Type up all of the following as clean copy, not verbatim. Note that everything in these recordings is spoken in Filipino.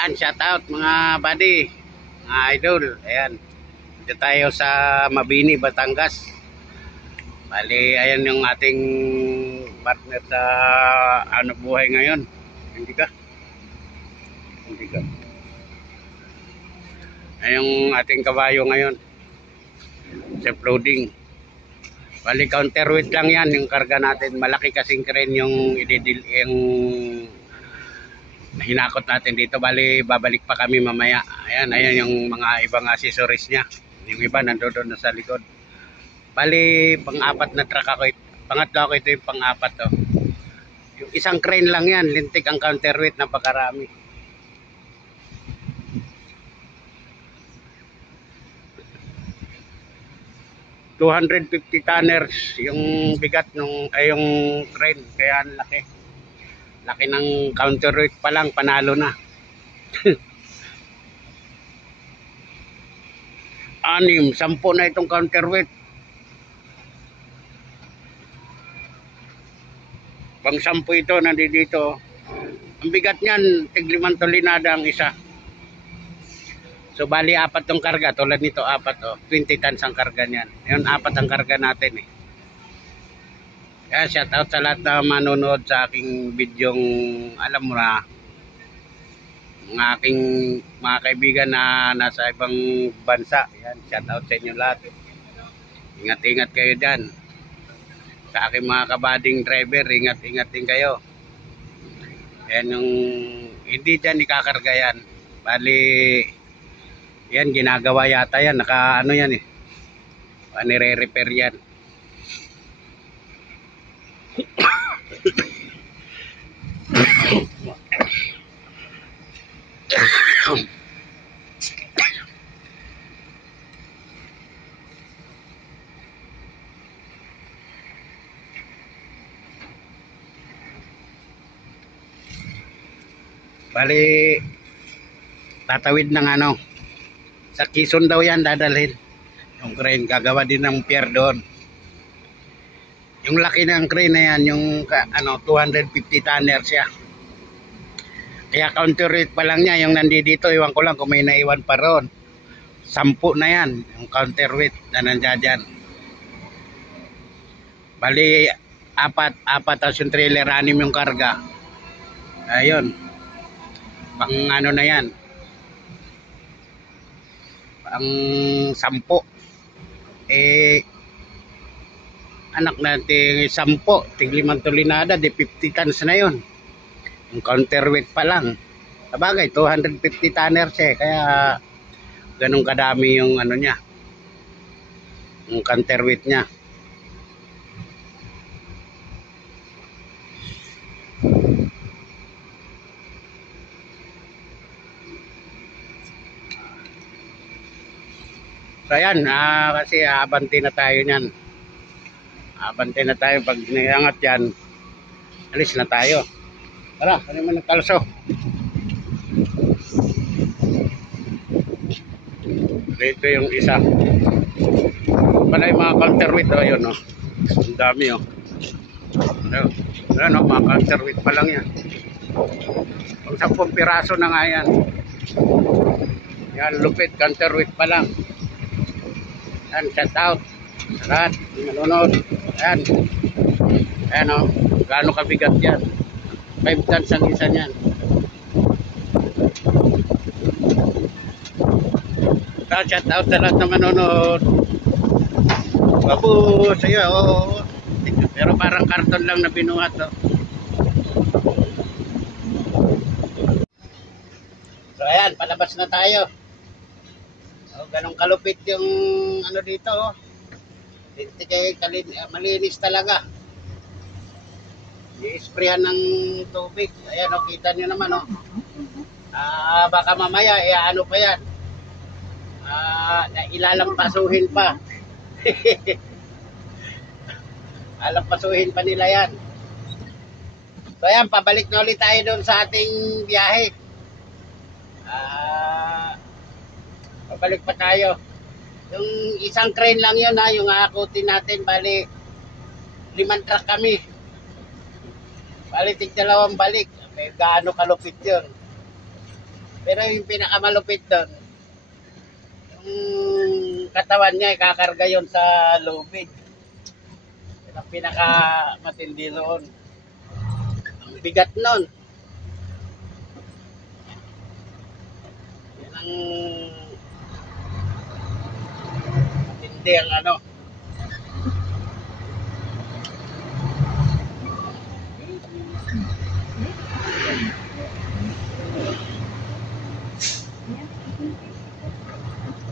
Ayan, shout out mga buddy, mga idol. Ayan, dito tayo sa Mabini, Batangas. Bali, ayan yung ating partner sa ano buhay ngayon. Hindi ka? Hindi ka. Ayan yung ating kabayo ngayon. Self-loading. Bali, counterweight lang yan yung karga natin. Malaki kasing crane yung hinakot natin dito. Bali, babalik pa kami mamaya. Ayan, ayan yung mga ibang accessories niya. Yung iba nandoon na sa likod. Bali, pang-apat na truck ako. Pangatlo ako, ito yung pang-apat to. Yung isang crane lang yan. Lintik ang counterweight, napakarami. $250 tonners yung bigat nung yung crane, kaya ang laki. Laki ng counterweight pa lang, panalo na. 10 na itong counterweight. Pang 10 ito, nandito. Ang bigat niyan, tig-5 tolenada ang isa. So bali 4 tong karga, tulad nito 4 20 tons ang karga niyan. Ayun, 4 ang karga natin eh. Kaya shout out sa lahat na manonood sa aking bidyong, alam mo na, mga aking mga kaibigan na nasa ibang bansa. Yan, shout out sa inyo lahat. Ingat-ingat kayo diyan. Sa aking mga kabading driver, ingat-ingat din kayo. Yan yung hindi diyan ikakarga yan. Bali yan, ginagawa yata yan. Naka ano yan eh. Nire-repair yan. Bali, tatawid ng ano. Sa Quezon daw yan dadalhin. Yung crane, gagawa din ng pier doon. Yung laki ng crane na yan, yung ano, 250 tonner siya. Kaya counterweight pa lang niya, yung nandito, iwan ko lang kung may naiwan pa roon. 10 na yan, yung counterweight na nandiyan dyan. Bali, apat tapos yung trailer, 6 yung karga. Ayun. Pang ano na yan. Ang 10 anak natin 10 tig-5 tolenada di 50 tons na yon. Yung counterweight pa lang, sabagay 250 tonners kaya ganun kadami yung ano niya, yung counterweight niya. So ayan, kasi abante na tayo niyan. Abante na tayo pag niangat yan. Alis na tayo. Tara, ano mo nagkalso? Dito yung isa. Pala yung mga counterweight, oh, yun, oh. Ang dami, oh. Ayan, oh, mga counterweight pa lang yan. Pag 10 piraso na nga yan. Yan, lupit, counterweight pa lang. Yan, shout out sa lahat nanonood. Ayan, ayan o, gaano kabigat yan. 5 tons ang isa niyan. Shout out sa lahat na manonood. Babu sa'yo, oh. Pero parang karton lang na binuhat, oh. So ayan, palabas na tayo. Oh, ganong kalupit yung ano dito, oh. Malinis talaga. I-sprayan ng tubig. Ayan, oh, kita nyo naman, oh. Baka mamaya, ano pa yan. Ilalampasuhin pa. Alampasuhin pa nila yan. So ayan, pabalik na ulit tayo doon sa ating biyahe. Pabalik pa tayo. Yung isang crane lang yun, yung aakutin natin. Bali 5 truck kami. Bali tig 2 balik. May gaano kalupit yun. Pero yung pinakamalupit doon, yung katawan niya, ikakarga yon sa lubid. Yan ang pinakamatindi noon. Ang bigat noon. Yan ang matindi ang ano.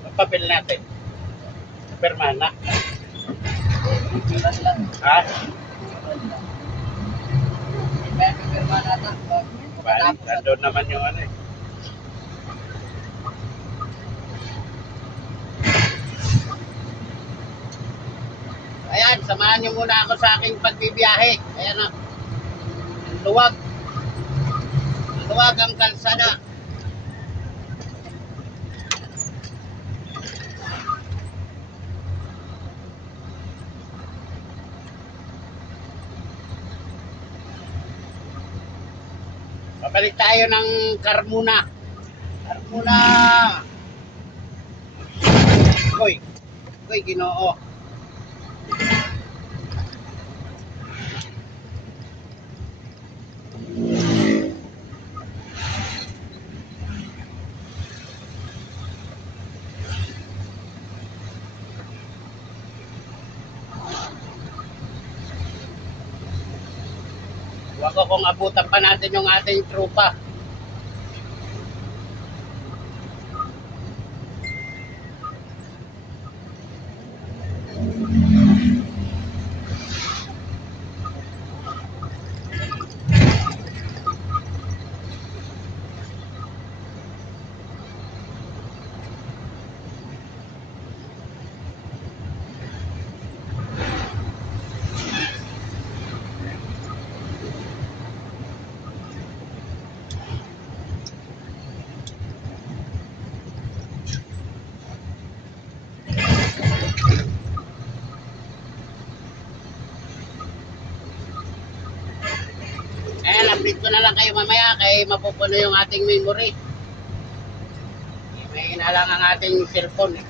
Ang papel natin. Permana. Ha? Balik, nandun naman yung ano eh. Ayan, samahan nyo muna ako sa aking pagbibiyahe. Ayan na. Luwag. Luwag ang kalsada. Pabalik tayo ng Carmona. Carmona. Koy. Koy, Ginoo. Huwag ko kung abutan pa natin yung ating trupa. Update ko na lang kayo mamaya kay mapupuno yung ating memory. May inalang ang ating cellphone eh.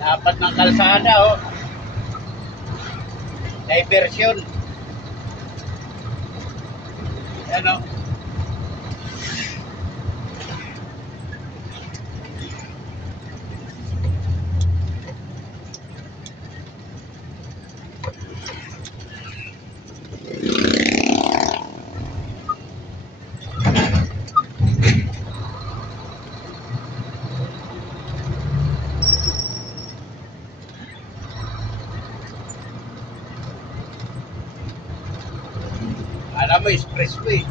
Dapat ng kalsada oh. Diversion. Ano? Alam mo, expressway.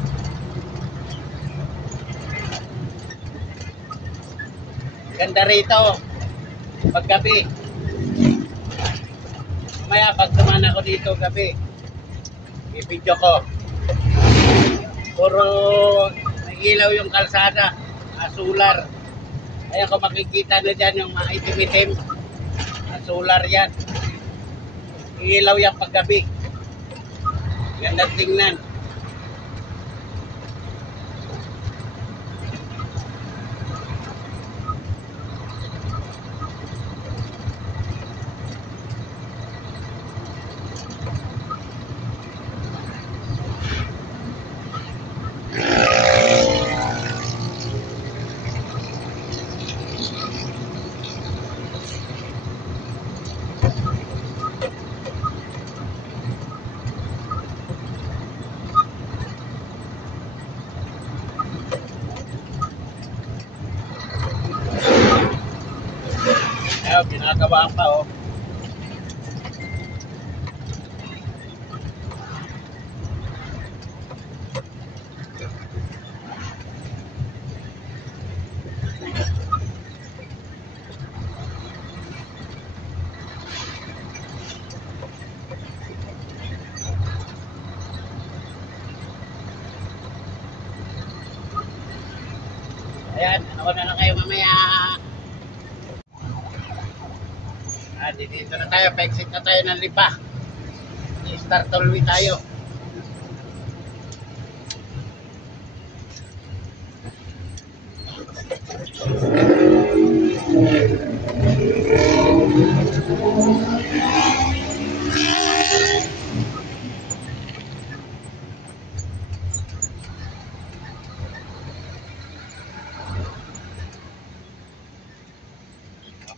Ganda rito. Paggabi. Mamaya, pag tuman ako dito gabi, i-video ko. Puro may ilaw yung kalsada. Solar. Kaya kung makikita na dyan yung mga itim-itim, solar yan. Ilaw yan paggabi. Ganda tingnan. Ayun, ginagawa pa oh. Ayan, ako na lang kayo mamaya. Dito na tayo, pa-exit na tayo ng Lipa. I-start all way tayo.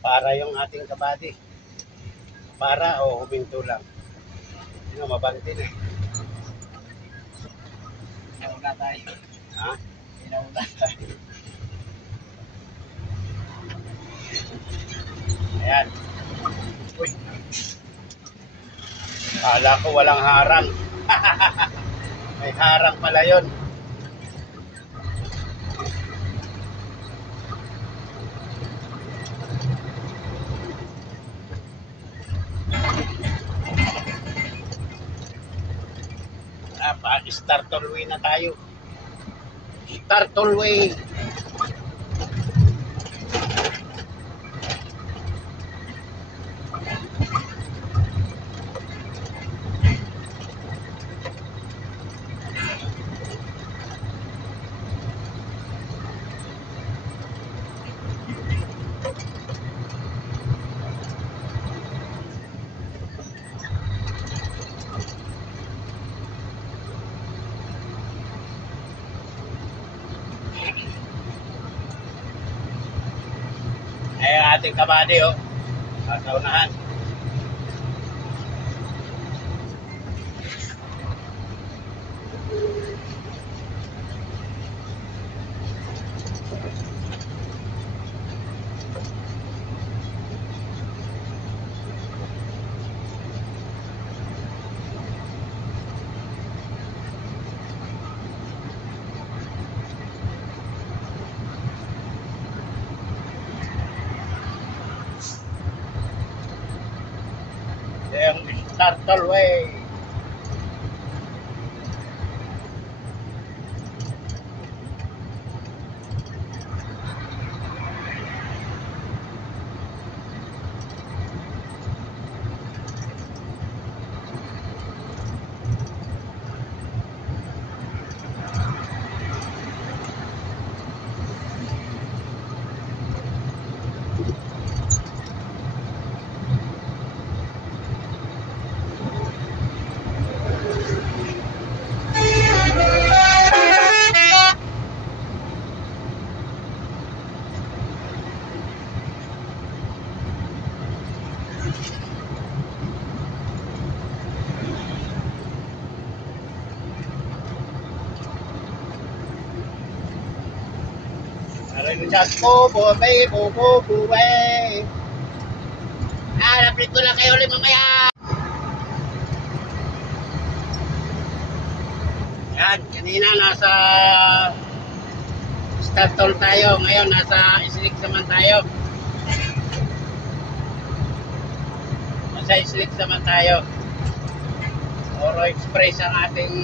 Para yung ating kabady. Para o huminto lang. Sino mabanti na. Inauna tayo. Ha? Inauna tayo. Ayan. Uy. Kala ko walang harang. May harang pala yun. Start all way na tayo. Start all way. Ay, ang ating kabady, oh. Sa unahan. Yung start all way. Rinjat ko, bubay, bubay. Lapit ko lang kayo ulit mamaya. Yan, kanina nasa Statol tayo. Ngayon nasa Islik naman tayo. Nasa Islik naman tayo. Oro Express ang ating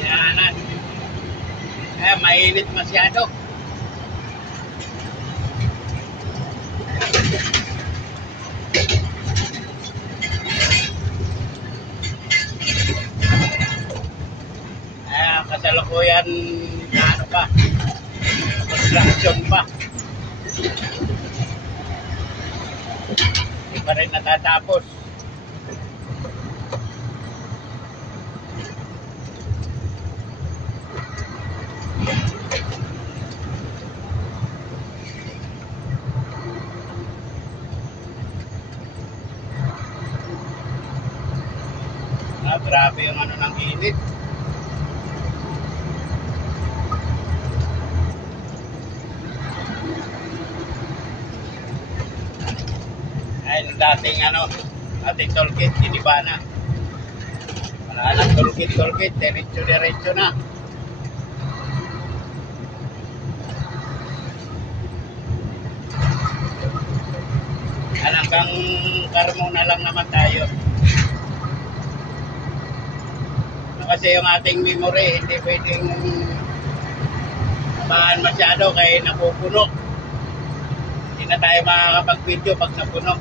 yanan. Mainit masyado. Kasalukuyan ano pa, construction pa. Hindi pa rin natatapos. Grabe yung ano ng init. Ay, dating ano, ating tollgate, diniba na. Wala lang tollgate, diretso na. Hanggang Carmona lang naman tayo. Kasi yung ating memory, hindi pwedeng mabahan masyado kaya napupuno. Hindi na tayo makakapag-video pag napuno.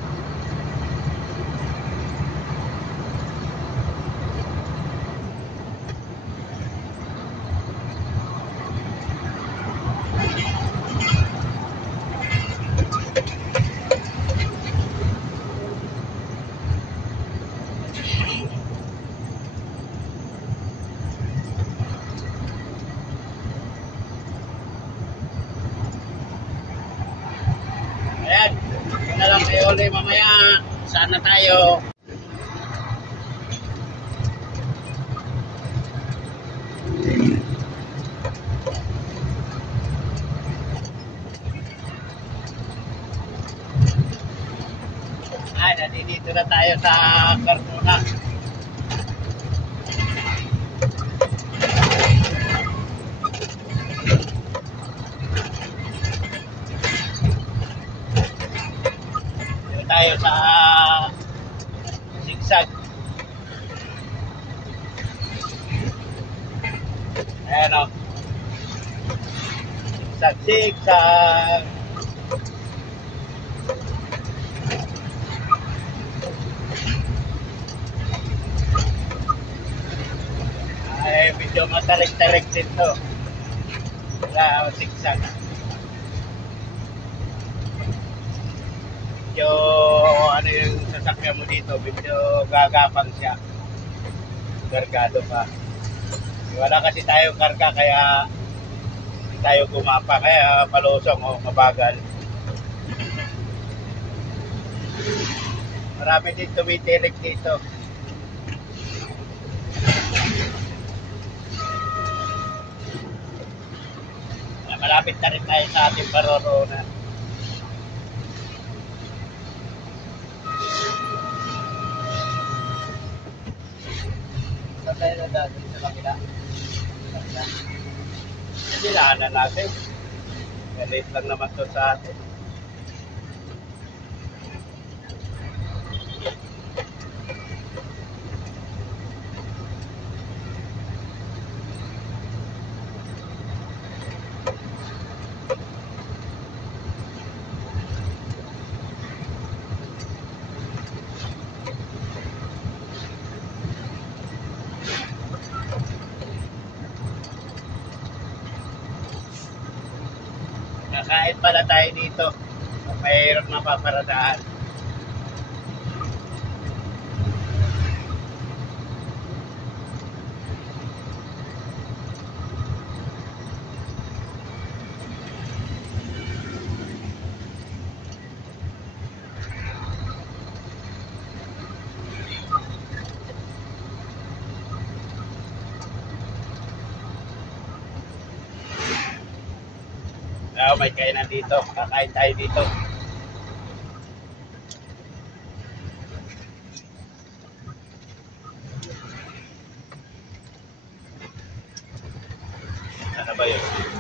Ayan. Yun na lang kayo ulit mamaya. Sana tayo. Ay, nandito na tayo sa Carmona. Dito tayo sa Sigsag. Ayan o. Sigsag, sigsag. Ay, medyo matarik-tarik din to. Wala, sigsag. Medyo, ano yung sasakyan mo dito, medyo gagapang siya. Kargado pa. Wala kasi tayong karga, kaya hindi tayo gumapa, kaya malusong o mabagal. Marami din tumitirik dito. Malapit na rin tayo sa ating paroroonan. Saan tayo na dati sa kabila? Kailangan natin. Galit lang naman to sa atin. Kakain pala tayo dito. Mayroon mapaparadaan. May kainan dito. Kakain tayo dito. Ano ba yun?